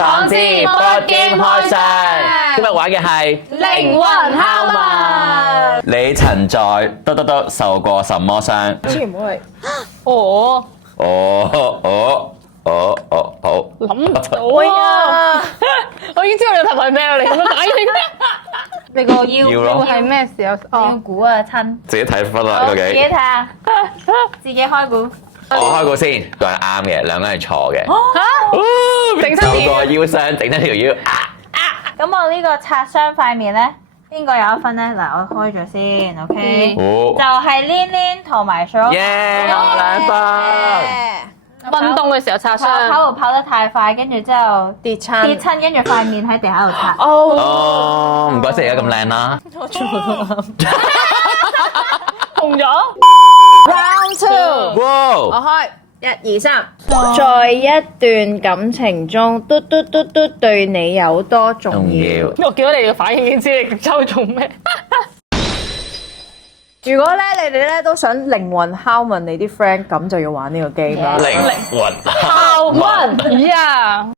闖之 Board Game 開箱，今日玩嘅係靈魂拷問。你曾在受過什麼傷？千祈唔好嚟。哦，好。諗唔到啊！我已經知道你個題目係咩啦，你咁樣打應。你個腰係咩時候？要估啊，親。自己睇分啦，好，究竟自己睇。下，自己開估。我開估先，個人啱嘅，兩個人係錯嘅。嚇！整親受過腰傷，整親條腰。咁我呢個擦傷塊面咧，邊個有一分咧？嗱，我開咗先，OK。就係 Lin 同埋 Shaw。耶，我兩分。運動嘅時候擦傷，跑步跑得太快，跟住之後跌親，跟住塊面喺地下度擦。哦，唔怪之而家咁靚啦。我全部都啱。紅咗。Round two。哇！我開1、2、3。在一段感情中，對你有多重要？我見到你嘅反應已經知你抽中咩。如果咧你哋咧都想靈魂拷問你啲 friend，咁就要玩呢個 game 啦。靈魂拷問呀！